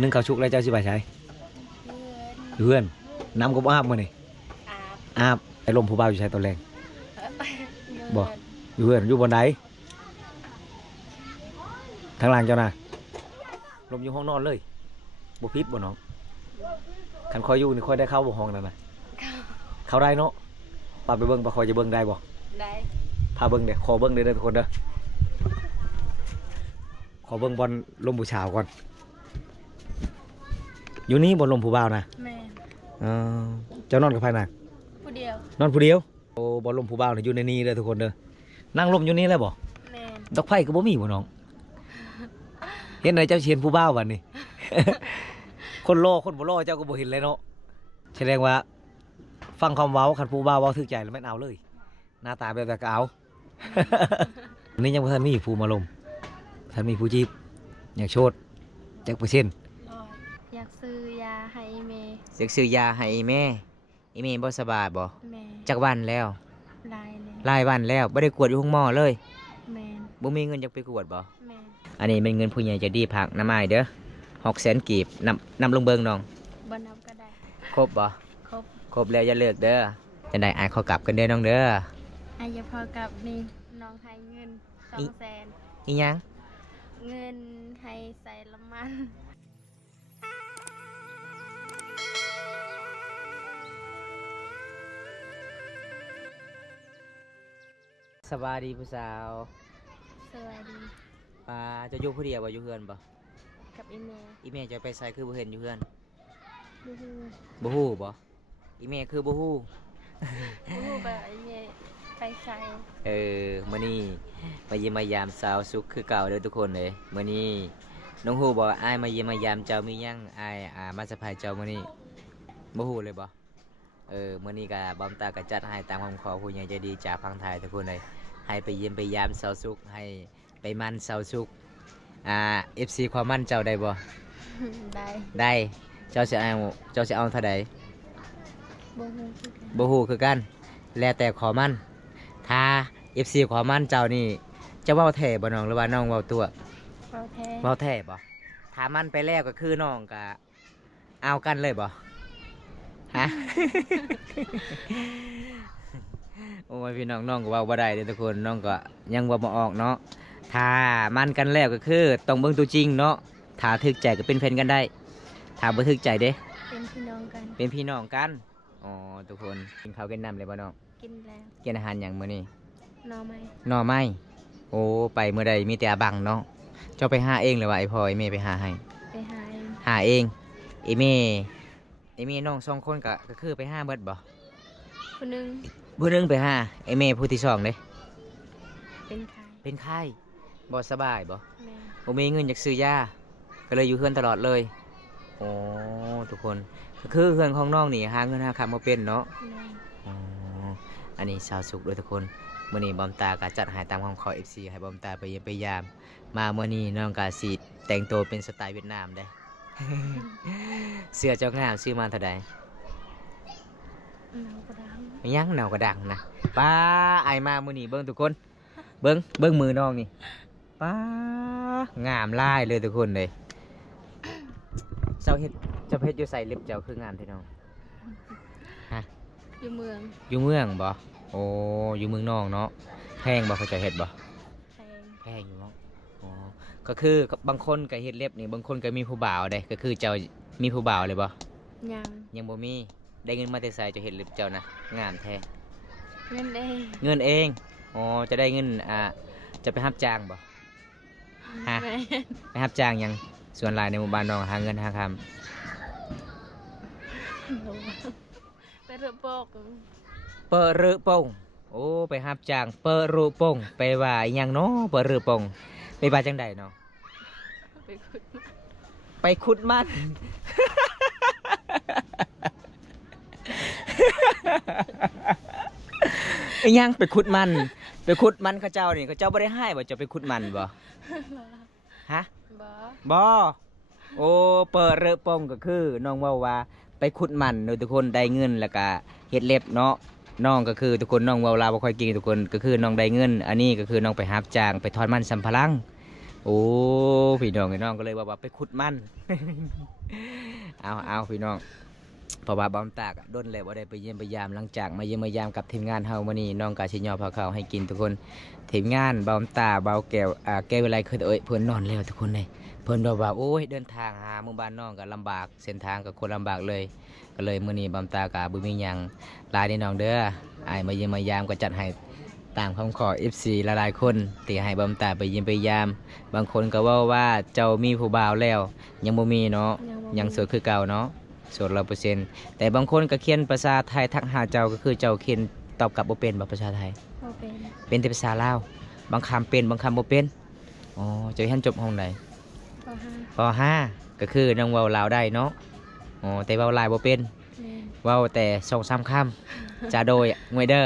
นึ่งข้าวชุกแล้วเจ้าสิไปใช้เพื่อนน้ำก็บ่อาบมื้อนี่อาบไอ้ลมผู้บ่าวอยู่ใช้ตอนแรงบ่อยู่เพื่อนอยู่บนใดทางล่างเจ้าน่ะลมอยู่ห้องนอนเลยบ่พิษบ่น้องคันคอยอยู่นี่คอยได้เข้าบ่ห้องนั่นน่ะเข้าได้เนาะปาไปเบิ่งปาคอยจะเบิ่งได้บ่ได้พาเบิ่งเด้อขอเบิ่งเด้อทุกคนเด้อขอเบิ่งบอลลมผู้ชาวก่อนอยู่นี่บนลมผู้บ่าวนะแม่เจ้านอนกับใครน่ะผู้เดียวนอนผู้เดียวโอ้บอลลมผู้บ่าวนี่อยู่ในนี้เด้อทุกคนเด้อนั่งลมอยู่นี่แล้วบ่แม่ดอกไผ่ก็บ่มีบ่น้องเห็นไหนเจ้าเชียนผู้บ่าวบัดนี้ คนรอคนบ่รอเจ้าก็บ่เห็นเลยเนาะแสดงว่าฟังคำเว้าคันผู้บ่าวเว้าถึกใจแล้วแม่นเอาเลยหน้าตาแบบก็เอา นี่ยังบ่ทันมีผู้มาลมทันมีผู้จีบอยากโชดจักเปอร์เซ็นต์อยากซื้อยาให้แม่อยากซื้อยาให้แม่อีแม่บ่สบายบ่แม่จักวันแล้วหลายวันแล้วบ่ได้กวดอยู่ห้องหมอเลยแม่บ่มีเงินจะไปกวดบ่แม่อันนี้เป็นเงินผู้ใหญ่ใจะดีผักน้ำอ้ายเด้อ600,000กีบนำลงเบิ่งน้องบ่นับก็ได้ครบบ่ครบแล้วอย่าเลิกเด้อจังได๋อ้ายขอกลับกันเด้อน้องเด้ออ้ายอย่าพอกลับนี่น้องให้เงิน200,000อีหยังเงินให้ใส่ละมันสวัสดีผู้สาวสวัสดีจะอยู่ผู้เดียวบ่อยู่เฮือนบ่กับอีแม่จะไปไสคือบ่เห็นอยู่เฮือนบ่ฮู้บ่อีแม่คือบ่ฮู้บ่อีแม่ไปไสมื้อนี้มาเยี่ยมมายามสาวสุขคือเก่าเด้อทุกคนเลยมื้อนี้น้องฮู้บ่อ้ายมาเยี่ยมมายามเจ้ามีหยังอ้ายมาเซอร์ไพรส์เจ้ามื้อนี้บ่ฮู้เลยบ่มื้อนี้ก็บอมตาก็จัดให้ตามคำขอผู้ใหญ่ใจดีจากฝั่งไทยทุกคนเลยให้ไปเยี่ยมไปยามสาวสุขให้ไปมันสาวสุขFC ความมั่นเจ้าได้บ่ได้เจ้าสิเอาเท่าใดบ่ฮู้คือกันแล้วแต่ขอมั่นถ้า FC ขอมั่นเจ้านี่จะเว้าแท้บ่น้องหรือว่าน้องเว้าตัวเว้าแท้บ่ถ้ามั่นไปแล้วก็คือน้องก็เอากันเลยบ่ฮะ โอ้ยพี่น้องก็เว้าบ่ได้เด้อทุกคนน้องก็ยังเว้าบ่ออกเนาะถ้ามั่นกันแล้วก็คือต้องเบิ่งตัวจริงเนาะถ้าถึกใจก็เป็นแฟนกันได้ถ้าบ่ถึกใจเด้เป็นพี่น้องกันอ๋อทุกคนกินข้าวกินน้ำเลยบ่น้องกินแล้วกินอาหารหยังมื้อนี้หน่อไม้โอ้ไปมื้อใดมีแต่อาบังเนาะเจ้าไปหาเองหรือว่าไอ้พ่อไอ้แม่ไปหาให้ไปหาเองไอ้แม่น้อง2คนก็คือไปหาเบิดบ่ผู้หนึงไปหาไอ้แม่ผู้ที่2เด้เป็นไข้บ่สบายบ่แม่บ่มีเงินอยากซื้อยาก็เลยอยู่เฮือนตลอดเลยโอ้ทุกคนก็คือเฮือนของน้องนี่หาเงินหาคำบ่เป็นเนาะอ๋ออันนี้สาวสุขด้วยทุกคนมื้อนี้บอมตาก็จัดให้ตามคำขอ FC ให้บอมตาไปเยี่ยมไปยามมามื้อนี้น้องก็สิแต่งตัวเป็นสไตล์เวียดนามเด้ เสื้อเจ้างามซื้อมาเท่าใดยังหนาวกระดังนะป้าไอมามื้อนี้เบิ่งทุกคนเบิ่งมือน้องนี่ป้างามลายเลยทุกคนเลยเจ้าเฮ็ดอยู่ใส่เล็บเจ้าคืองามแท้น้องฮะอยู่เมืองบ่โอ้อยู่เมืองน้องเนาะแพงบ่เขาจะเฮ็ดบ่แพงอยู่เนาะอ๋อก็คือบางคนก็เฮ็ดเล็บนี่บางคนก็มีผู้บ่าวได้ก็คือเจ้ามีผู้บ่าวเลยบ่ยังบ่มีได้เงินมาแต่ไสจะเฮ็ดเล็บเจ้านะงามแท้เงินเองอ๋อจะได้เงินจะไปรับจ้างบ่ฮะไปรับจ้างยังส่วนหลายในหมู่บ้านน้องหาเงินหาคำไปเรือโป่งโอ้ไปรับจ้างเปิดรูโป่งไปว่าอีหยังเนาะเปิดรือโป่งไปว่าจังใดเนาะไปขุดมัน ไอ้ยังไปขุดมันเขาเจ้านี่เขาเจ้าบ่ได้ให้บ่จะไปขุดมันบ่ฮะบ่โอ้เปิดเรือโป่งก็คือน้องเว้าว่าไปขุดมันโดยทุกคนได้เงินแล้วก็เฮ็ดเล็บเนาะน้องก็คือทุกคนน้องเว้าลาวบ่ค่อยเก่งทุกคนก็คือน้องได้เงินอันนี้ก็คือน้องไปรับจ้างไปทอดมันสำปะหลัง โอ้พี่น้องพี่น้องก็เลยว่าไปขุดมัน เอาพี่น้องเพราะว่าบอมตากอะด้นเลยว่าได้ไปเยี่ยมไปยามหลังจากมาเยี่ยมมายามกับทีมงานเฮามื้อนี้น้องกาสิยอพาข้าวให้กินทุกคนทีมงานบอมตาเบาแก้วแก้วเวลาเคยเอ้ยเพิ่นนอนแล้วทุกคนเลยเพิ่นบอกว่าโอ้ยเดินทางหาหมู่บ้านน้องก็ลำบากเส้นทางก็คนลำบากเลยก็เลยมื้อนี้บอมตากะบ่มีหยังหลายนี่น้องเด้ออ้ายมาเยี่ยมมายามก็จัดให้ตามคำขอ FC หลายๆคนที่ให้บอมตาไปเยี่ยมไปยามบางคนก็เว้าว่าเจ้ามีผู้บ่าวแล้วยังบ่มีเนาะยังโสดคือเก่าเนาะโสด100%แต่บางคนก็เขียนภาษาไทยทักหาเจ้าก็คือเจ้าเขียนตอบกลับบ่เป็นบ่ภาษาไทย บ่เป็น เป็นแต่ภาษาลาวบางคำเป็นบางคำบ่เป็นอ๋อเจ้าเรียนจบห้องใด ป ป.5 ก็คือน้องเว้าลาวได้เนาะอ๋อแต่เว้าลายบ่เป็น แม่น เว้าแต่2-3คำจะโดยงวยเด้อ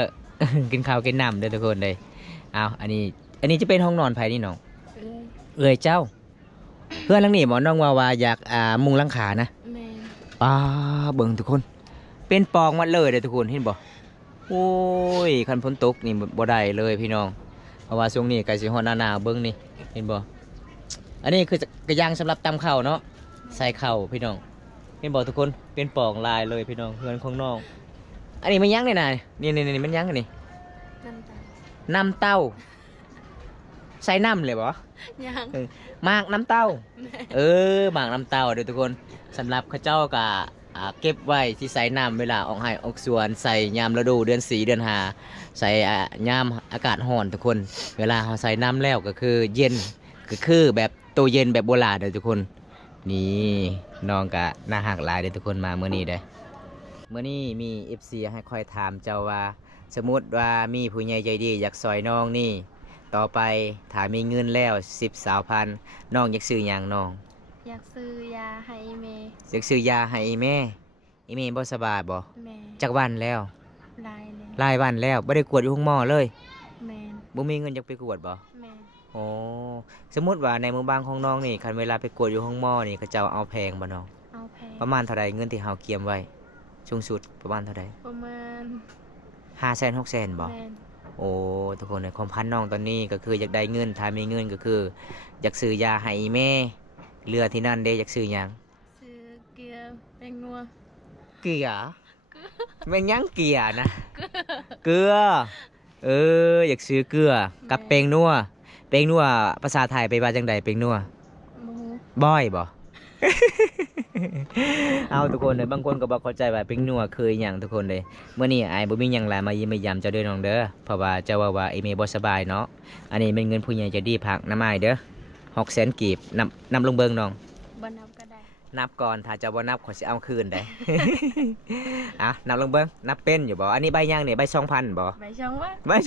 กินข้าวกินน้ำเด้อทุกคนเลยเอาอันนี้จะเป็นห้องนอนไผนี่น้อง เอ้ย เอ้ยเจ้า เพื่อนหลังนี้หมอน้องว่าอยากมุงหลังคานะ แม่น เบิ่งทุกคน เป็นปองหมัดเลยเด้อทุกคนเห็นบ่โอ้ยคันฝนตกนี่บ่ได้เลยพี่น้องเพราะว่าช่วงนี้ใกล้สิฮอดหน้าหนาวเบิ่งนี่เห็นบ่อันนี้คือกระยางสำหรับตำข้าวเนาะใส่ข้าวพี่น้องเห็นบ่ทุกคนเป็นปองลายเลยพี่น้องเฮือนของน้องอันนี้มันยังนี่น่ะนี่มันยังอันนี้ น้ำตาน้ำเต้าใส่น้ำเลยบ่ ยัง หมากน้ำเต้า แม่ หมากน้ำเต้าเด้อทุกคนสำหรับเข้าเจ้าก็เก็บไว้ที่ใส่น้ำเวลาออกให้ออกสวนใส่ยามฤดูเดือน4เดือน5ใส่ยามอากาศร้อนทุกคน เวลาเราใส่น้ำแล้วก็คือเย็นก็คือแบบตู้เย็นแบบโบราณเด้อทุกคนนี่น้องก็น่าหักหลายเด้อทุกคนมาเมื่อนี้เด้อเมื่อนี้มี FC ให้คอยถามเจ้าว่าสมมุติว่ามีผู้ใหญ่ใจดีอยากซอยน้องนี่ต่อไปถ้ามีเงินแล้ว10,000 น้องอยากซื้อหยังน้อง อยากซื้อยาให้แม่ อยากซื้อยาให้อีแม่บ่สบายบ่ แม่ จักวันแล้ว ลายเลย หลายวันแล้วบ่ได้กวดอยู่ห้องหมอเลย แม่น บ่มีเงินอยากไปกวดบ่ แม่น โอ้สมมุติว่าในหมู่บ้านของน้องนี่คันเวลาไปกวดอยู่ห้องหมอนี่เขาเจ้าเอาแพงบ่น้อง เอาแพง ประมาณเท่าใดเงินที่เฮาเก็บไว้สูงสุดประมาณเท่าใด ประมาณ 500,000 600,000บ่ แม่น โอ้ทุกคนในความพันน้องตอนนี้ก็คืออยากได้เงินถ้ามีเงินก็คืออยากซื้อยาให้อีแม่เรือที่นั่นเด้อยากซื้อหยัง ซื้อเกลือแป้งนัว เกลือแม่นยังเกลือนะ เกลือ อยากซื้อเกลือกับเปงนัวเปงนัวภาษาไทยไปว่าจังใดเปงนัว หมู บ่อยบ่ เอาทุกคนเลยบางคนก็บ่เข้าใจว่าเปงนัวคือหยังทุกคนเลยเมื่อนี้อ้ายบ่มีหยังหลายมายิ้มมายามเจ้าเด้อน้องเด้อเพราะว่าเจ้าว่าไอ้เมย์บ่สบายเนาะอันนี้เป็นเงินผู้ใหญ่ใจะดีพักน้ำอ้ายเด้อ600,000กีบนำลงเบิ่งน้อง บ่นับก็ได้ นับก่อนถ้าเจะบ่นับขอยสิเอาคืนได้ อ่ะนับลงเบิ่งนับเป็นอยู่บ่อันนี้ใบยังนี่ใบ 2,000บ่ ใบช่องว่า ใบ 2,000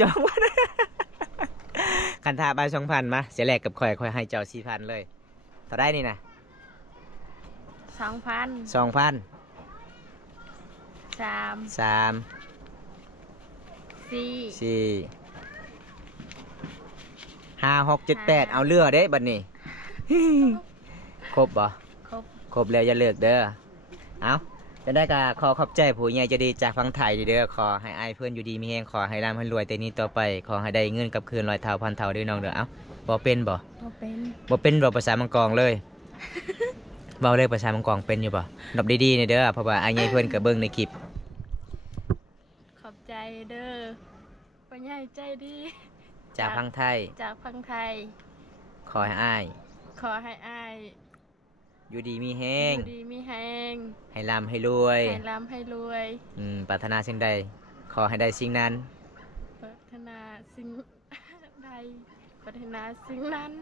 คันถ้าใบ 2,000มาเสียแลกกับข่อยให้เจ้า 4,000 เลยเท่าได้นี่นะ 2,000 2,000 3 3 4 4 5 6 7 8เอาเรือเด้บัดนี้ ครบบ่ ครบ ครบแล้วอย่าเลิกเด้อเอาจะได้ก็ขอขอบใจผู้ใหญ่ใจะดีจากฝั่งไทยเด้อขอให้อ้ายเพื่อนอยู่ดีมีแฮงขอให้ร่ำให้รวยแต่นี้ต่อไปขอให้ได้เงินกลับคืน100 เท่าพันเท่าเด้อน้องเด้อเอ้าบ่เป็นบ่ บ่เป็น บ่เป็นบ่ภาษามังกรเลย เว้าเลยภาษามังกรเป็นอยู่บ่ดอกดีๆนี่เด้อเพราะว่าอ้ายใหญ่เพิ่นก็เบิ่งในคลิป ขอบใจเด้อพ่อใหญ่ใจดี จากฝั่งไทย จากพังไทย ขอให้อ้าย ขอให้อาย อยู่ดีมีแฮ อง ยู่ดีมีแฮง ให้ร่ำให้รวย ให้ร่ำให้รวย ปรารถนาสิ่งใดขอให้ได้สิ่งนั้น ปรารถนาสิ่ง ใดปรารถนาสิ่งนั้น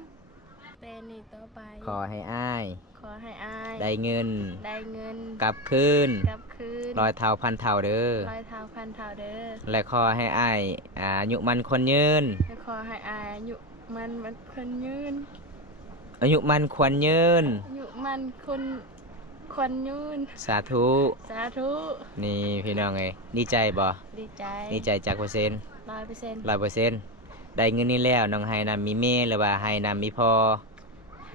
แต่นี่ต่อไป ขอให้อ้าย ขอให้อาย ได้เงิน ได้เงิน กลับคืน กลับคืน 100 เท่าพันเท่าเด้อ ร้อยเท้าพันเท้าเด้อ และขอให้อ้ายอายุมันคนยืน และขอให้อายอายุมันคนยืน อายุมันควรยืน อายุมันคนยืน สาธุ สาธุ นี่พี่น้องเอ้ยดีใจบ่ ดีใจ ดีใจจากเปอร์เซ็นต์ 100% 100%ได้เงินนี้แล้วน้องให้นำมีแม่หรือว่าให้นำมีพ่อ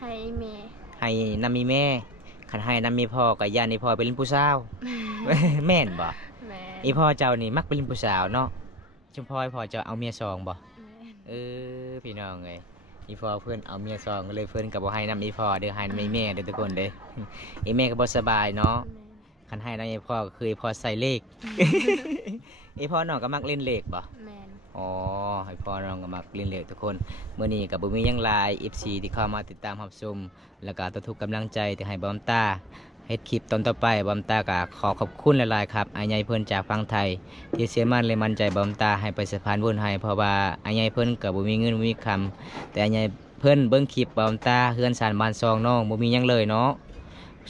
ให้แม่ ให้นำมีแม่คันให้นำมีพ่อก็ย่านอีพ่อเป็นผู้สาว แม่นบ่ แม่ อีพ่อเจ้านี่มักเป็นผู้สาวเนาะจุมพ่ออีพ่อเจ้าเอาเมียสองบ่ แม่ พี่น้องเอ้ย อีพอเพิ่นเอาเมียซองก็เลยเพิ่นก็บ่ให้นำอีพอเด้อให้นำอีแม่เด้อทุกคนเด้อ อีแม่ก็บ่สบายเนาะ แม่น คันให้นำอีพ่อก็คืออีพ่อใส่เลข อีพ่อน้องก็มักเล่นเลขบ่ แม่น อ๋อให้พ่อน้องก็มักเล่นเลขทุกคนมื้อนี้ก็บ่มีหยังหลาย FC ที่เข้ามาติดตามรับชมแล้วก็ทุกๆกำลังใจที่ให้บอมตาเฮ็ดคลิปตอนต่อไปบอมตาก็ขอขอบคุณหลายๆครับอายใหญ่เพิ่นจากฝั่งไทย ที่เสียมั่นเลยมั่นใจบอมตาให้ไปสะพานบุญให้เพราะว่าอายใหญ่เพิ่นก็บ่มีเงินบ่มีคำแต่อายใหญ่เพิ่นเบิ่งคลิปบอมตาเฮือนสานบ้านซองน้องบ่มีหยังเลยเนาะ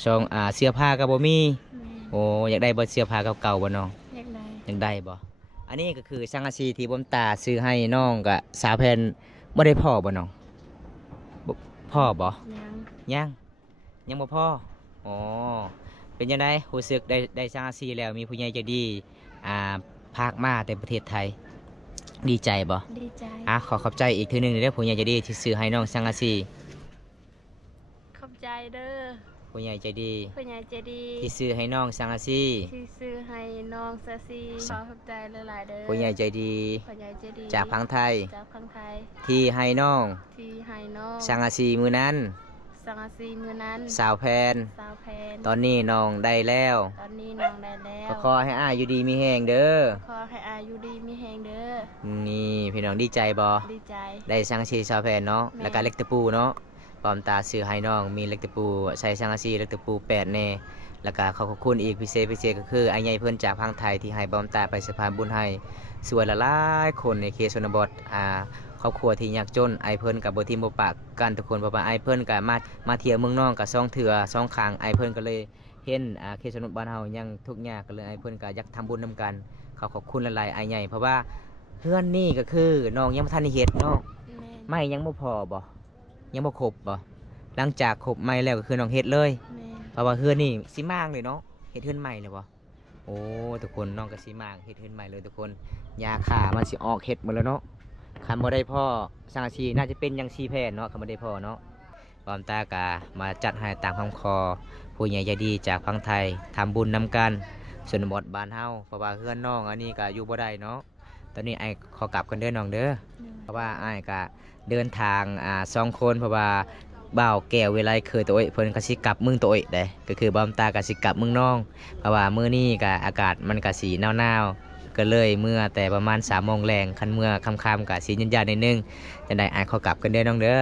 ซองเสื้อผ้าก็บ่มี แม่น โอ้อยากได้บ่เสื้อผ้าเก่าๆบ่น้อง อยากได้ อยากได้บ่อันนี้ก็คือสังกะสีที่บอมตาซื้อให้น้องก็สาวแผ่นบ่ได้พ่อบ่น้องบ่พ่อบ่ ยัง ยังบ่พ่ออ๋อเป็นจังได๋รู้สึกได้สังกะสีแล้วมีผู้ใหญ่ใจดีภาคมาแต่ประเทศไทยดีใจบ่ ดีใจ ขอบใจอีกทีหนึงเด้อผู้ใหญ่ใจดีที่ซื้อให้น้องสังกะสี ขอบใจเด้อ ผู้ใหญ่ใจดี ผู้ใหญ่ใจดี ที่ซื้อให้น้องสังกะสี ที่ซื้อให้น้องซาซีขอขอบใจหลายๆเด้อ ผู้ใหญ่ใจดี ผู้ใหญ่ใจดี จากพังไทย จากพังไทย ที่ให้น้อง ที่ให้น้อง สังกะสีมือนั้น สังกะสีมือนั้น สาวแพน สาวแพน ตอนนี้น้องได้แล้ว ตอนนี้น้องได้แล้ว ก็ขอให้อ้ายอยู่ดีมีแหงเด้อ ขอให้อายุดีมีแหงเด้อ นี่พี่น้องดีใจบ่ ดีใจ ได้สังกะสีสาวแพนเนาะ แม่ แล้วก็เล็กตะปูเนาะปอมตาซื้อให้น้องมีเล็กตะปูใส่สังกะสีเล็กตะปู8แน่แล้วก็ขอบคุณอีกพิเศษก็คืออ้ายใหญ่เพิ่นจากพังไทยที่ให้บอมตาไปสะพานบุญให้สวยละหลายคนในเขตชนบทครอบครัวที่ยากจนไอ้เพิ่นกับบ่ทิมบ่ปากกันทุกคนเพราะว่าไอ้เพิ่นก็มาเที่ยวเมืองน้องก็2เทื่อ2ครั้งไอ้เพิ่นก็เลยเห็นเขตชนบทบ้านเฮายังทุกข์ยากก็เลยไอ้เพิ่นก็อยากทำบุญนํกันขอบคุณหลายๆไอ้ใหญ่เพราะว่าเฮือนนี่ก็คือน้องยังบ่ทันได้เฮ็ดเนาะ แม่น ไม่ยังบ่พอบ่ยังบ่ครบบ่หลังจากครบไม่แล้วก็คือน้องเฮ็ดเลย แม่น เพราะว่าเฮือนนี่สิมางเลยเนาะเฮ็ดเฮือนใหม่เลยบ่โอ้ทุกคนน้องก็สิมางเฮ็ดเฮือนใหม่เลยทุกคนยาขามันสิออกเฮ็ดหมดแล้วเนาะคันบ่ได้พ่อสังกะสีน่าจะเป็นอยัง4แผ่นเนาะคันบ่ได้พ่อเนาะความตากามาจัดให้ตามคำขอผู้ใหญ่ใจดีจากฝั่งไทยทำบุญนำกันชนบทบ้านเฮาเพราะว่าเฮือนน้องอันนี้ก็อยู่บ่ได้เนาะตอนนี้ไอ้ขอกลับกันเด้อน้องเด้อ เพราะว่าอ้ายก็เดินทาง2คนเพราะว่าบ่าวแก้วเวลาเคยตัวเอ้ยเพิ่นก็สิกลับเมืองตัวเอ้ยได้ก็คือบอมตาก็สิกลับเมืองน้องเพราะว่ามื้อนี้ก็อากาศมันก็สิหนาวๆก็เลยเมื่อแต่ประมาณ3 โมงแรงคันเมื่อค่ำๆก็สิเย็นๆนิดนึงจังได๋อ้ายขอกลับกันเด้อน้องเด้อ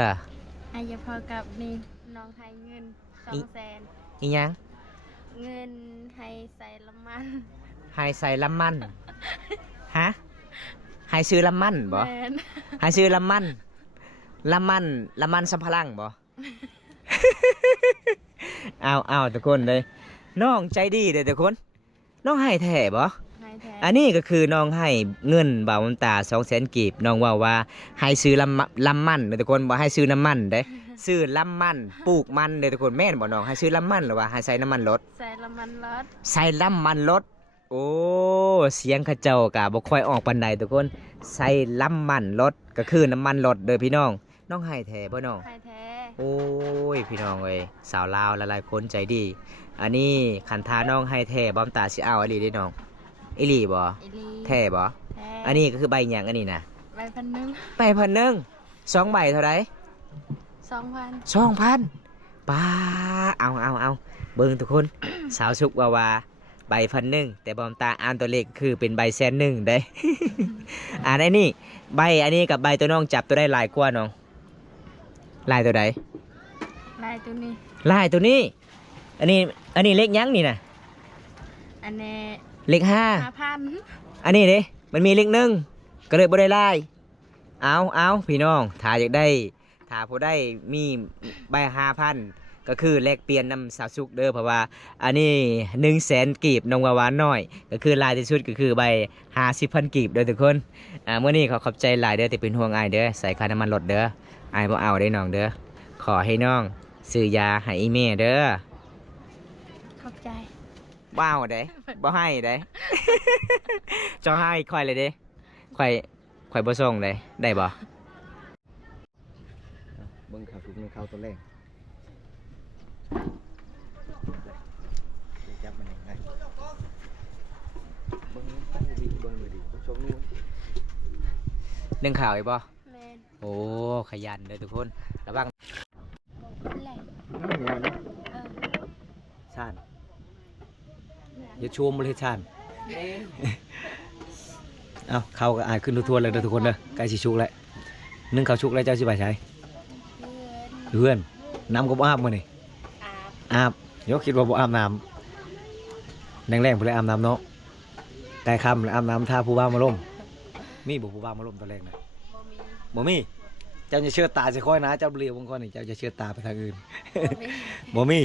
อายาพอกับนี่น้องให้เงิน200,000 อีหยัง เงินให้ใส่ละมัน ให้ใส่ลำมันฮะให้ซื้อลำมันบ่ แม่น ให้ซื้อลำมันสัมภาระบ่ เอาทุกคนเลยน้องใจดีเด้อทุกคนน้องให้แท้บ่ ให้แท้ อันนี้ก็คือน้องให้เงินบ่าวน้ำตา200,000กีบน้องว่าให้ซื้อลำมันเด้อทุกคนบ่ให้ซื้อน้ำมันเด้ ซื้อลำมันปลูกมันเด้อทุกคนแม่นบ่น้องให้ซื้อลำมันหรือว่าให้ใส่น้ำมันรถ ใส่ละมันรถ ใส่ลำมันรถโอ้เสียงเขาเจ้ากะบ่ค่อยออกปานใดทุกคนใส่ลำมันรถก็คือน้ำมันรถเด้อพี่น้องน้องให้แท้บ่น้อง ให้แท้ โอ้ยพี่น้องเอ้ยสาวลาวหลายๆคนใจดี อันนี้ขันทาน้องให้แท้บอมตาสิเอาอีหลีเด้น้องอีหลีบ่ อีลี แท้บ่ แท้ อันนี้ก็คือใบหยังอันนี้นะ ใบพันหนึ่ง ใบ1,000 2ใบเท่าไหร่ 2,000 2,000ป้าเอาเบิ่งทุกคน สาวสุกว่าใบ1,000แต่บอมตาอ่านตัวเลขคือเป็นใบ100,000ได้ อ่านไอ้นี่ใบอันนี้กับใบตัวน้องจับตัวได้หลายกว่าน้องลายตัวใด ลายตัวนี้ ลายตัวนี้ อันนี้เลขหยังนี่นะ อันนี้ เลข5 5,000 อันนี้เด้มันมีเลข1ก็เลยบ่ได้ลายเอาพี่น้องถ้าอยากได้ถ้าผู้ได้มีใบ5,000ก็คือแลกเปลี่ยนนำสาวสุกเด้อเพราะว่าอันนี้100,000กีบน้องวาวาน้อยก็คือลายที่สุดก็คือใบ50,000กีบเด้อทุกคนเมื่อนี้ขอบใจหลายเด้อที่เป็นห่วงอ้ายเด้อใส่ค่าน้ำมันรถเด้ออ้ายบ่เอาได้น้องเด้อขอให้น้องซื้อยาให้อีแม่เด้อ ขอบใจ ว้าวเด้บ่ให้เด้ จะให้ค่อยเลยเด้ค่อยบ่ส่งเลยได้บ่เบิ่งข่าวทุกในข่าวตัวแรกจับมันได้เบิ่งเลยดิชมนู่นหนึ่งข่าวอีกบ่ แม่น โอ้ อ้ขยันเลยทุกคนระวัง แหละเออ ชาญอย่าชมเลยชาญเอาเข้าก็อายขึ้นทั่วๆเลยเด้อทุกคนเด้อใกล้สิชุกแล้วนึ่งข้าวชุกแล้วเจ้าสิไปใช้ เพื่อน เพื่อนน้ำก็บ่อาบมื้อนี่ อาบ อาบยกคิดว่าบ่อาบน้ำแรงๆพุ่นเลยอาบน้ำเนาะใกล้ค่ำแล้วอาบน้ำท่าผู้บ่าวมาล่มมีบ่ผู้บ่าวมาล่มตอนแรกนะ บ่มี บ่มีเจ้าจะเชื่อตาสิค่อยนะเจ้าเลียวบางคนนี่เจ้าจะเชื่อตาไปทางอื่น บ่มี บ่มี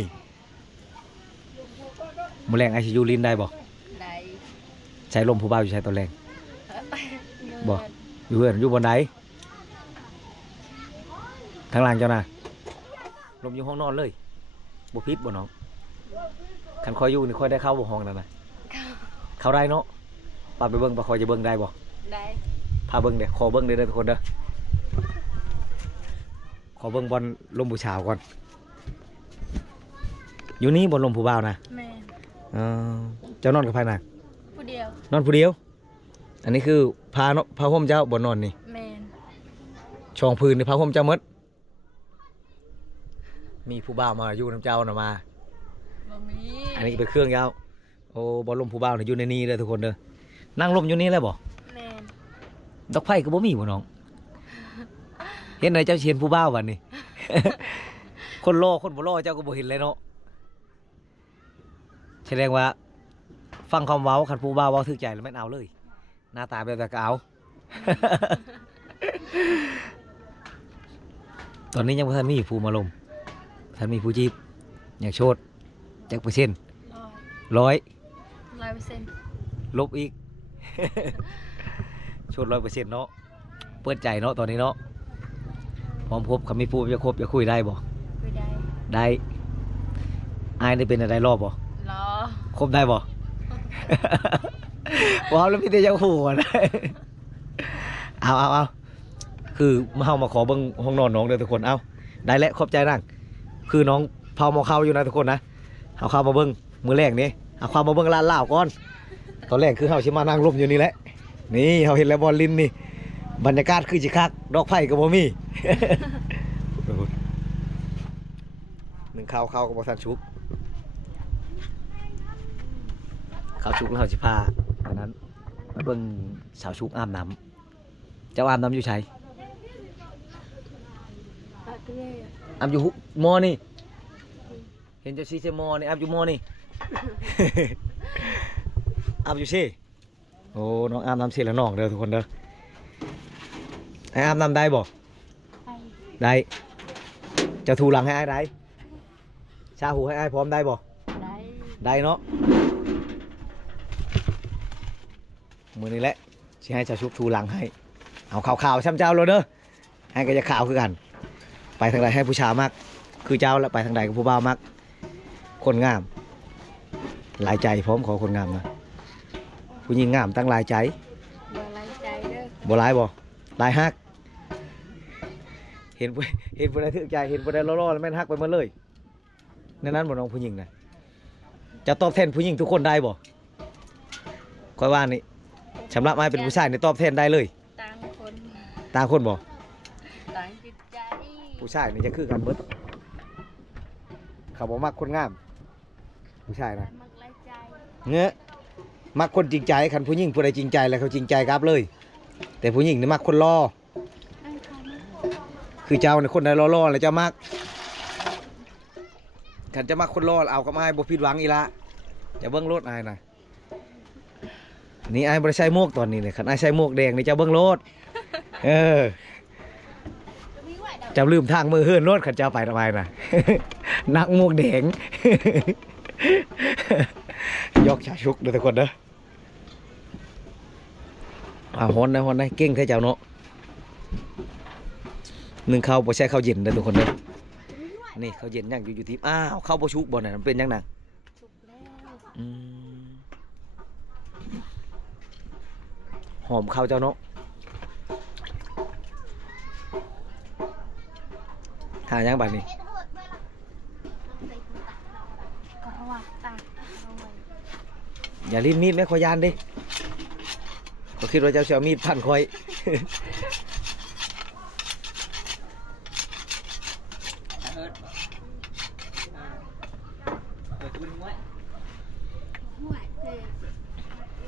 มื้อแรงไอซิยูลินได้บ่ ใด ใช้ลมผู้บ่าวอยู่ใช้ตอนแรง บ่ เพื่อนอยู่เพื่อนอยู่บนใดทางหล่างเจ้าน่ะลมอยู่ห้องนอนเลยบ่พิษบ่น้องคันคอยอยู่นี่คอยได้เข้าบ่ห้องนั่นน่ะเข้าได้เนาะปาไปเบิ่งปาคอยจะเบิ่งได้บ่ ได้ พาเบิ่งเด้อขอเบิ่งเด้อทุกคนเด้อขอเบิ่งบอลลมผู้ชาวก่อนอยู่นี่บนลมผู้บ่าวนะ แม่น เออเจ้านอนกับไผน่ะ ผู้เดียวน อนผู้เดียว อันนี้คือพาเนาะพาห่มเจ้าบ่นอนนี่ แม่น ช่องพื้นนี่พาห่มเจ้าหมดมีผู้บ่าวมาอยู่น้ำเจ้าน่ะมา บ่มี อันนี้เป็นเครื่องเจ้าโอ้บอลลมผู้บ่าวนี่อยู่ในนี้เลยทุกคนเด้อนั่งลมอยู่นี่เลยบ่ แม่น ดอกไผ่ก็บ่มีบ่น้อง เห็นไหนเจ้าเชียนผู้บ่าววันนี้ คนรอคนบ่รอเจ้าก็บ่เห็นเลยเนาะแสดงว่า ฟังคำเว้าคันผู้บ่าวเว้าถึกใจแล้วแม่นเอาเลย หน้าตาแบบแต่ก็เอา ตอนนี้ยังบ่ทันมีผู้มาลมทันมีผู้จีบอยากโชดจักเปอร์เซ็นต์ ร้อย 100 100% ลบอีก โชด100%เนาะเปิดใจเนาะตอนนี้เนาะพร้อมคบคำมีผู้จะคบจะคุยได้บ่ คุยได้ ได้อายได้เป็นอะไรรอบบ่ รอ คบได้บ่ ว้าวแล้วพี่เตยจะหัวนะ เอาคือมาเฮามาขอเบิ่งห้องนอนน้องเด้อทุกคนเอาได้แล้วขอบใจนั่งคือน้องเผาหมอเข้าอยู่นะทุกคนนะเอาเข้ามาเบิ่งมื้อแรกนี่เอาเข้ามาเบิ่งร้านลาวก่อนตอนแรกคือเฮาสิมานั่งร่มอยู่นี่แหละนี่เฮาเห็นแล้วบอลลินนี่บรรยากาศคือสิคักดอกไผ่ก็บ่มี หนึ่งข้าวก็บ่ทันชุกข้าวชุกแล้วเฮาสิพาอันนั้นมาเบิ่งสาวชุกอาบน้ำเจ้าอาบน้ำอยู่ไส อาเต้ย อาบอยู่มอนี่เห็นเจ้าซีเซมอนี่อาบอยู่มอนี่ อาบอยู่ซิโอ้น้องอาบน้ำซิแล้วน้องเด้อทุกคนเด้อไอ้อาบน้ำได้บ่ ไป ได้เจะถูหลังให้ไอ้ได้ชาหูให้ไอ้พร้อมได้บ่ ได้ ได้เนาะมือนี้แหละสิให้ชาชุบถูหลังให้เอาข่าวๆช้ำเจ้าเลยเด้อให้ก็จะข่าวคือกัน ไปทางใดให้ผู้ชายมากคือเจ้าแล้วไปทางใดกับผู้บ่าวมากคนงามหลายใจพร้อมขอคนงามนะผู้หญิงงามตั้งหลายใจ บ่ไล่ใจเด้อ บ่หลายบ่หลายฮักเห็นผู้ใดถึกใจเห็นผู้ใดล่อๆแล้วแม่นฮักไปหมดเลยในนั้นบ่น้องผู้หญิงนะจะตอบแทนผู้หญิงทุกคนได้บ่ค่อยว่านี่สำหรับไอ้ายเป็นผู้ชายนี่ตอบแทนได้เลย ต่างคน ต่างคนบ่ ต่างจิตใจ ผู้ชายนี่จะคือกันเบิดเขาบ่มักคนงามผู้ชายนะ มักไล่ใจ เงี้ยมักคนจริงใจคันผู้หญิงผู้ใดจริงใจแล้วเขาจริงใจครับเลย แต่ผู้หญิงนี่มักคนรอ นั่งคัน คือเจ้าเนี่ยคนใดรอๆแล้วเจ้ามักคันจะมักคนรอเอากับอ้ายบ่ผิดหวังอีละจะเบิ่งรถอ้ายน่ะนี่อ้ายบ่ได้ใส่หมวกตอนนี้เลยคันอ้ายใส่หมวกแดงนี่เจ้าเบิ่งรถเออเจ้าลืมทางมือเฮือนรถคันเจ้าไปทำไมน่ะ นักหมวกแดง ยกชาชุกเด้อทุกคนเด้อฮอนได้เก่งแท้เจ้าเนาะหนึ่งข้าวบ่ใช่ข้าวเย็นเด้อทุกคนเด้อนี่ข้าวเย็นย่างอยู่ที่อ้าวข้าวบ่ชุกบ่น่ะมันเป็นยังไง สุกแล้ว หอมข้าวเจ้าเนาะหายังบัดนี้ ก็ว่าตักเอาไว้ อย่ารีบมีดแม่ขอยานดิก็คิดว่าเจ้าเสียมีดพันคอย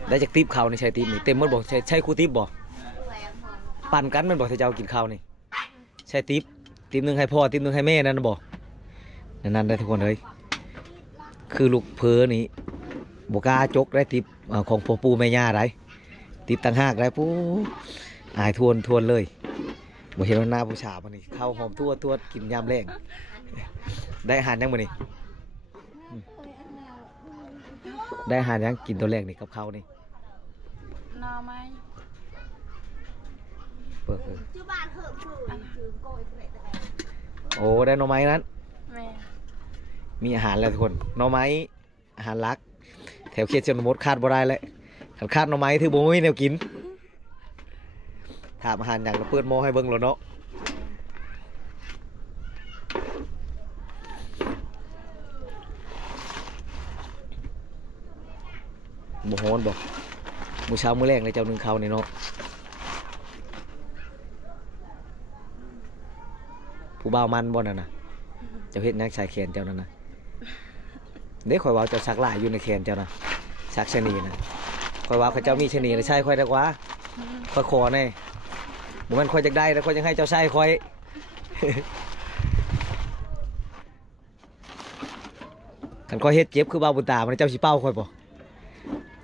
ได้จากติ๊บเขานี่ใช่ติ๊บนี่เต็มหมดบอกใช่ครูติ๊บบอกปั่นกันมันบอกถ้าจะเอากินข้าวนี่ใช่ติ๊บหนึงให้พ่อติ๊บหนึงให้แม่นั่นนะบอกนั่นได้ทุกคนเลยคือลูกเพอนี่บกล้าจกได้ติ๊บของพ่อปู่แม่ย่าได้ติ๊บต่างหากได้ปูอายทวนเลยบ่เห็นว่าหน้าผู้ชายมันนี่ข้าวหอมทั่วกินยามแรงได้อาหารยังบ่นี่ได้อาหารยังกินตัวแรกนี่กับข้าวนี่ หน่อไม้ เปิดโอ้ได้หน่อไม้นั้น แม่ มีอาหารแล้วทุกคนหน่อไม้อาหารหลัก แถวเขตชนบทขาดบ่ได้เลยขาดหน่อไม้ถือบ่มีแนวกินถามอาหารอย่างเราเปิดหม้อให้เบิ่งแล้วเนาะบ่ฮ้อนบ่มื้อเช้ามื้อแรกเลยเจ้านึ่งข้าวนี่เนาะผู้บ่าวมันบ่นั่นน่ะเจ้าเฮ็ดหยังชายแขนเจ้านั่นน่ะเด้ข่อยว่าเจ้าซักหลายอยู่ในแขนเจ้าน่ะซักชะนีน่ะข่อยว่าเขาเจ้ามีชะนีน่ะใช่ข่อยได้กว่าข่อยขอแน่บ่แม่นข่อยจักได้แล้วข่อยยังให้เจ้าใช้ข่อย คันข่อยเฮ็ดเจ็บคือบ่าวบุญตามันเจ้าสิเป้าข่อยบ่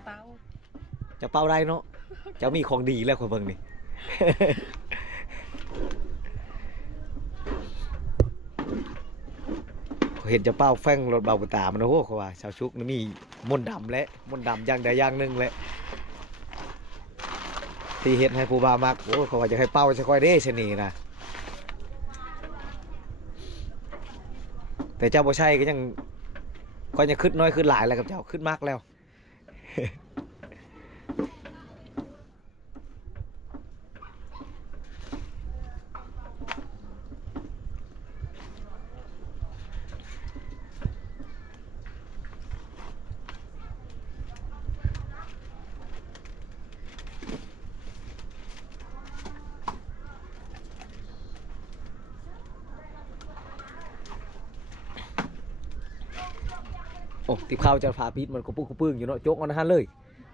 เต้า เจ้าเป้าได้เนาะเจ้ามีของดีแล้วข่อยเบิ่งนี่ เห็นเจะเป้าแฟงรถเบาบุตามันโอ้โหเขาว่าชาวชุกนี่มีมนต์ดำและมนต์ดำอย่างใดอย่างหนึ่งแหละที่เห็นให้ผู้บ่าวมักโอ้เขาว่าจะให้เป้าจะค่อยเด้ชะนีนะแต่เจ้าบ่ใช่ก็ยังขึ้นน้อยขึ้นหลายแล้วกับเจ้าขึ้นมากแล้ว โอ้ติบข้าวจะฝาปิดมันก็ปุ้งอยู่เนาะโจ๊กเอานะฮะเลย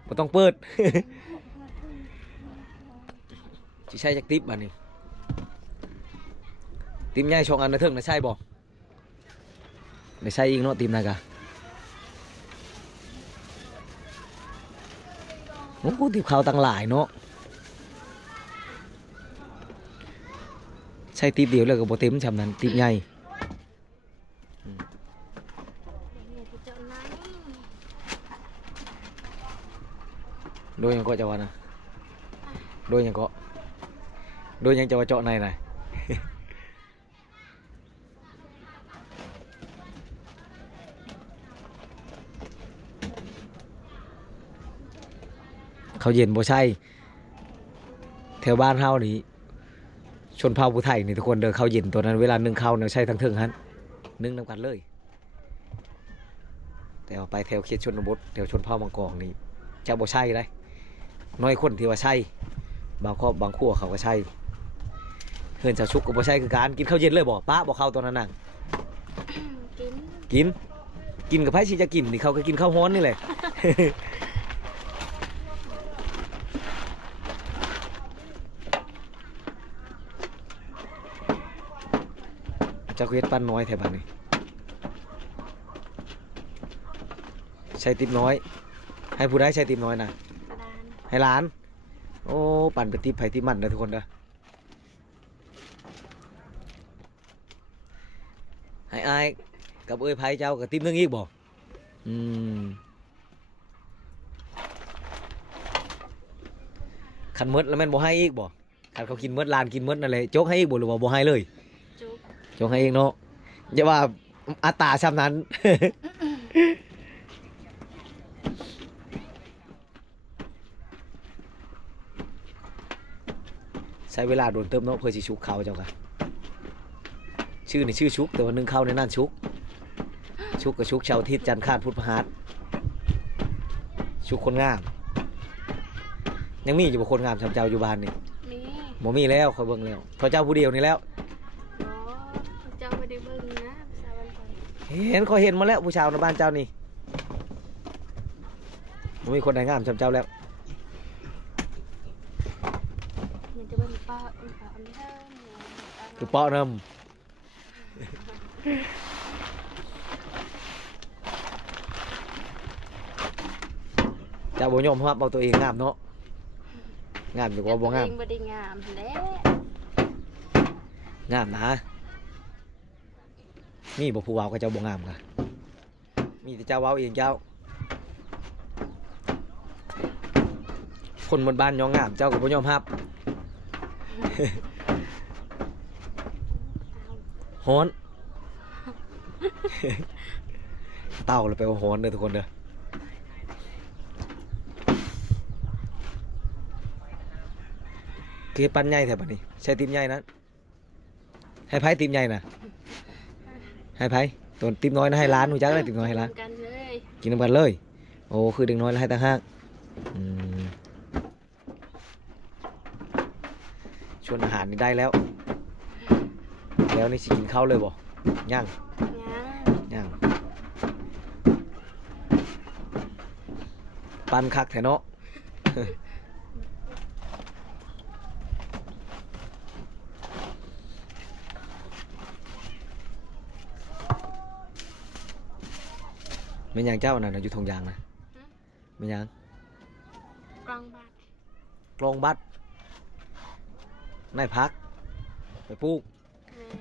บ่ต้องเปิด สิใช่จักติบบัดนี้ติมใหญ่ช่องอันนะเถิงนะใช่บ่ไม่ใช่อีกเนาะติมนะกะโอ้ติบข้าวตั้งหลายเนาะใช่ติบเดียวเลยก็บ่เต็มชำนั้นติบใหญ่โดยยังก็จะว่านะโดยยังก็โดยยังจะว่าเจาะในน่ะ เขาเย็นบ่ใช่แถวบ้านเฮานี่ชนเผ่าผู้ไทยนี่ทุกคนเดินเข้าเย็นตัวนั้นเวลานึ่งข้าวเนี่ยใช่ทั้งเทิงฮั่นนึ่งนำกันเลยแต่ว่าไปแถวเขตชนบทแถวชนเผ่าบางกอกนี่จะบ่ใช่ได้น้อยคนที่ว่าใช่บางครอบบางครัวเขาก็ใช่เฮือนชาวชุกก็บ่ใช่คือการกินข้าวเย็นเลยบ่ป้าบ่เข้าตอนนั้นนั่ง กิน กินกับไผสิจะกินนี่เขาก็กินข้าวฮ้อนนี่แหละ เจ้าเฮ็ดปั้นน้อยแถวบ้านนี่ใช้ติ๊บน้อยให้ผู้ได้ใช้ติ๊บน้อยนะ ดาน ให้หลานโอ้ปั่นไปติ๊บไผติ๊บมันนะทุกคนเด้อให้อายกับเอ้ยไผเจ้ากับติ๊บนึงอีกบ่อืมคันมดแล้วแม่นบ่ให้อีกบ่คันเขากินมดลานกินมดนั่นแหละโจกให้อีกบ่หรือว่าบ่ให้เลย จุก โจกให้เองเนาะอย่าว่าอัตราซ้ำนั้น ใช้เวลาโดนเติมเนาะเพื่อสิชุกเขาเจ้าค่ะชื่อนี่ชื่อชุกแต่ว่านึ่งข้าวในนั่นชุกกับชุกชาวทิศจันทร์คาดพุทธพหัสชุกคนงามยังมีอยู่บ่คนงามชำเจ้าอยู่บ้านนี่ มี บ่มีแล้วคอยเบิ่งแล้วเพราะเจ้าผู้เดียวนี่แล้ว อ๋อเจ้าไม่ได้เบิ่งนะสาวันก่อน เห็นคอยเห็นมาแล้วผู้ชาวในบ้านเจ้านี่ บ่มีคนใดงามจำเจ้าแล้ว มันจะเป็นป้าอันนี้ คือเปาะนำเจ้าบ่ยอมรับเอาตัวเองงามเนาะงามอยู่กว่าบ่งาม บ่ได้งามแล้ว งามนะนี่บ่ผู้เว้ากับเจ้าบ่งามกะมีแต่เจ้าเว้าเองเจ้า คนบนบ้านยองงามเจ้าก็บ่ยอมรับ ฮ้อน เต่าเลยไปว่าฮ้อนเด้อทุกคนเด้อคือปั้นใหญ่แถวบัดนี้ใช้ติมใหญ่นะให้ไผติมใหญ่น่ะให้ไผตัวติมน้อยนะให้ร้านรู้จักได้ติมน้อยให้ร้าน กันเลย กินน้ำกันเลยโอ้คือเด็กน้อยแล้วให้ต่างหากอืมชวนอาหารนี่ได้แล้วแล้วนี่สิกินข้าวเลยบ่ย่าง งาม ย่างปันคักแท้เนาะ เป็นหยังเจ้าน่ะอยู่ทงยางนะเป็นหยัง กลองบาท กลองบัตรนายพักไปปลูก แม่น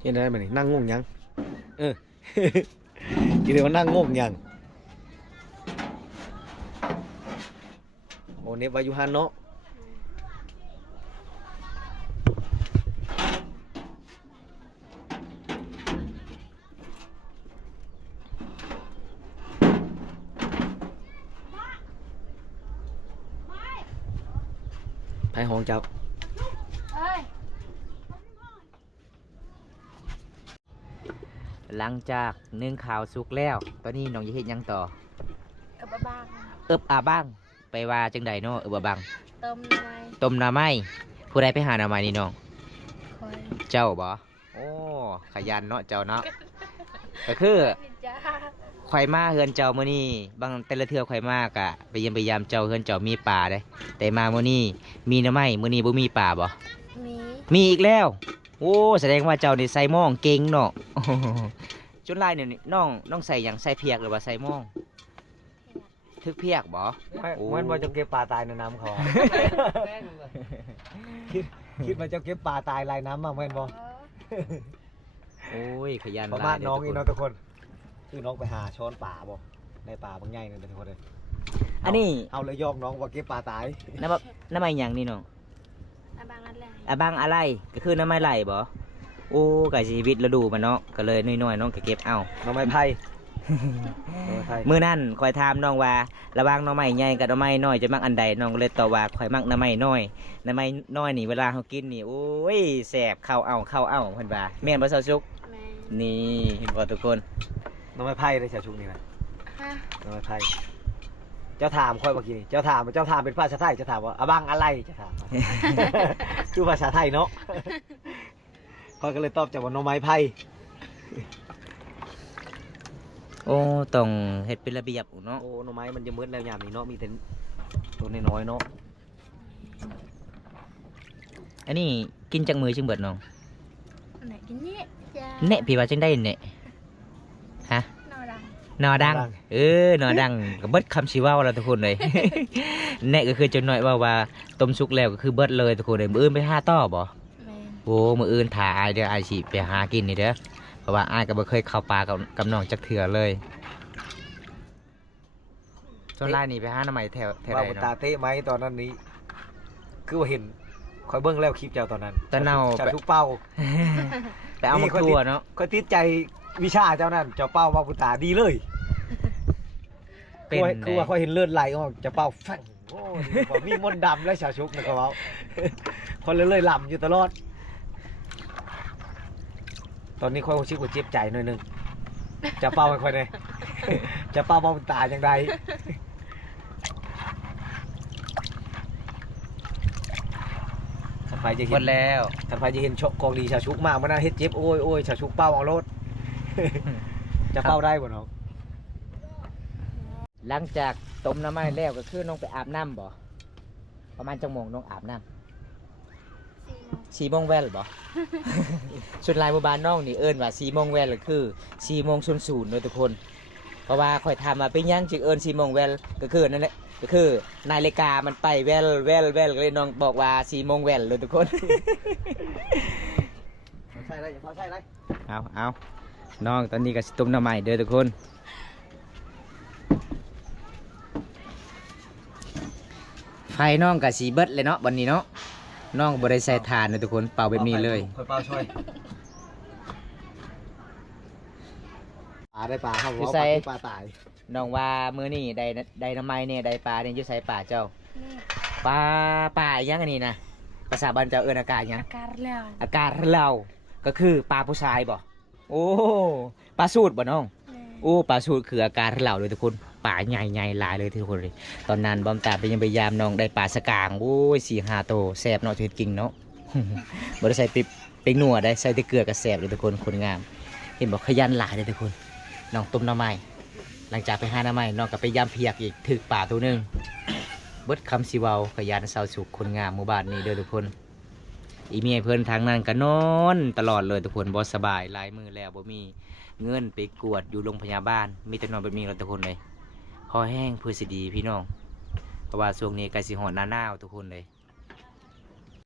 เห็นได้ไหมนี่นั่งงงยังเออ คิดว่านั่งงงยังโอ้เนบวายุฮันเนาะไผห้องเจ้า เอ้ย หลังจากนึ่งข้าวสุกแล้ว ตอนนี้น้องจะเฮ็ดหยังต่อ กับบ้าง เอิบอาบ้าง ไปว่าจังใดเนาะเอิบอาบ้าง ต้มหน่อย ต้มหน่อไม้ผู้ใดไปหาหน่อไม้นี่น้อง คอย เจ้าบ่โอ้ขยันเนาะเจ้าเนาะ ก็คือ จ้า ข่อยมาเฮือนเจ้ามื้อนี้บางแต่ละเทื่อข่อยมากะไปเยี่ยมพยายามเจ้าเฮือนเจ้ามีป่าเด้แต่มามื้อนี้มีหน่อไม้มื้อนี้บ่มีป่าบ่ มี มีอีกแล้ว โอ้แสดงว่าเจ้านี่ใส่หม้องเก่งเนาะ จุดลายเนี่ยน้องใส่หยังใส่เพียกหรือว่าใส่หม้องทึกเพียกบ่ โอ้ มันว่าจะเก็บปลาตายในน้ำเขา คิดว่าจะเก็บปลาตายลายน้ำมาแม่นบ่ โอ้ยขยัน ประ ห มา ลา ณ ยเด้ น้อง ทุ อี ก น้อง คน ทุกคนคือน้องไปหาช้อนป่าบ่ในป่าบางใหญ่นั่นทุกคนเลย อันนี้ เอาเลยยอกน้องว่าเก็บปลาตาย น้ำไม้หยังนี่น้อง อาบางอะไร อะบางอะไรก็คือน้ำไม้ไหลบ่โอ้ก็ชีวิตฤดูมันเนาะก็เลยน้อยๆน้องก็เก็บเอา น้องไม้ไผ่ น้องไม้ไผ่ มื้อนั้นคอยถามน้องว่าระหว่างหน่อไม้ใหญ่กับหน่อไม้น้อยจะมักอันใดน้องก็เลยตอบว่าคอยมักหน่อไม้น้อยหน่อไม้น้อยนี่เวลาเฮากินนี่โอ้ยแซ่บเข้าเอาเพิ่นว่าแม่นบ่เซาซุก แม่ นี่เห็นบ่ทุกคน น้องไม้ไผ่ได้ชาวชุกนี่นะ ฮะ น้องไม้ไผ่เจ้าถามค่อยเมื่อกี้นี่เจ้าถามเป็นภาษาไทยจะถามว่าอะบังอะไรจะถาม คือภาษาไทยเนาะ ค่อยก็เลยตอบจากว่าน้องไม้ไผ่ โอ้ต้องเฮ็ดเป็นระเบียบเนาะ โอ้หน่อไม้มันจะมืดแล้วยามนี้เนาะมีแต่ตัวน้อยๆเนาะ อันนี้กินจังมือจึงเบิดน้อง อันไหนกินเนี่ยจ้า เนะพี่ว่าจังได้เนะฮะ นอดัง นอดังนอดังก็เบิดคำชีว่าแล้วทุกคนเลย เนะก็คือจนหน่อยว่าต้มสุกแล้วก็คือเบิดเลยทุกคนเลยมื้ออื่นไปหาต่อบ่ แม่ โอ้มื้ออื่นถ่าอายเด้ออายสิไปหากินนี่เด้อเพราะว่าอายก็บ่เคยเข้าป่ากับน้องจักเทื่อเลยส่วนหลายนี่ไปหาหน่อไม้แถวใด ว่าตา เนาะ เตะไหมตอนนั้นนี้ คือว่าเห็นคอยเบิ้งแล้วคลิปเจ้าตอนนั้น ตอนเน่า ชาวทุกเป้า ไปเอามาทั่วเนาะ คอยติดใจวิชาเจ้านั้นเจ้าเป้าว่าพุตาดีเลย เป็น คือว่าคอยเห็นเลือดไหลออกเจ้าเป้าฟังโอ้ยมีมนต์ดำและชาวชุกนะครับเขา คนเลยลำอยู่ตลอด ตอนนี้ค่อยรู้สึกว่าเจ็บใจหน่อยหนึงจะเป่าให้ค่อยหน่อย จะเป่าเป่าตาจังไดถ้าไปจะ หม เห็ ด น แล้ว ถ้าไปจะเห็นกองดีชาชุกมากมันน่าเฮ็ดเจ็บโอ้ยชาชุกเป่าเอารถ จะเป่าได้บ่น้อง หลังจากต้มน้ำมันแล้วก็คือน้องไปอาบน้ำบ่ประมาณจังโมงน้องอาบน้ำ4 โมงแว่นบ่ ส่วนลายหมู่บ้านน้องนี่เอิ้นว่า4 โมงแว่นก็คือ4 โมง00เด้อทุกคน เพราะว่าข่อยถามว่าเป็นหยังจึงเอิ้น4 โมงแว่นก็คือนั่นแหละก็คือนาฬิกามันไปแว่นก็เลยน้องบอกว่า4 โมงแว่นเลยทุกคน ใช่ไรอย่าเป่าใช่ไร เอาน้องตอนนี้ก็สิต้มน้ำใหม่เด้อทุกคน ไฟน้องกับสีเบิดเลยเนาะวันนี้เนาะน้องบ่ได้ใส่ถ่านเลยทุกคนเป่าแบบนี้เลย ค่อยเป่าช่วยปลาได้ปลาครับว่าปลาตาย น้องว่ามื้อนี้ได้น้ำไม้เนี่ยได้ปลาเนี่ยอยู่ใส่ป่าเจ้า นี่ ปลาอีหยังอันนี้นะภาษาบ้านเจ้าเอิ้นอากาศหยัง อาการแล้ว อากาศเราก็คือปลาผู้ชายบ่โอ้ปลาสูตรบ่น้อง แม่ โอ้ปลาสูตรคืออากาศเราเลยทุกคนปลาใหญ่ๆหลายเลยทุกคนเลยตอนนั้นบอมตาไปยังพยายามน้องได้ปลาสกางโอ้ย4-5 โตวแซ่บเนาะจะเฮ็ดกินเนาะ บ่ได้ใส่ปิ๊กนัวได้ใส่แต่เกลือกับแซ่บเลยทุกคนคนงาม เห็นบอกขยันหลายเลยทุกคนน้องต้มหน้ำไม้หลังจากไปหาหน้ำไม้น้องก็ไปย่ำเพียกอีกถึกป่าตัวหนึงเบิดคำสิเวาขยันเศร้าสุขคนงามหมู่บ้านนี้เด้อทุกคนอีเมียเพิ่นทางนั้นก็นอนตลอดเลยทุกคนบ่สบายหลายมือแล้วบ่มีเงินไปกวดอยู่โรงพยาบาลมีแต่นอนแบบนี้เราทุกคนเลยคอแห้งเพื่อสิดีพี่น้องเพราะว่าช่วงนี้ใกล้สิฮอดหน้าหนาวทุกคนเลย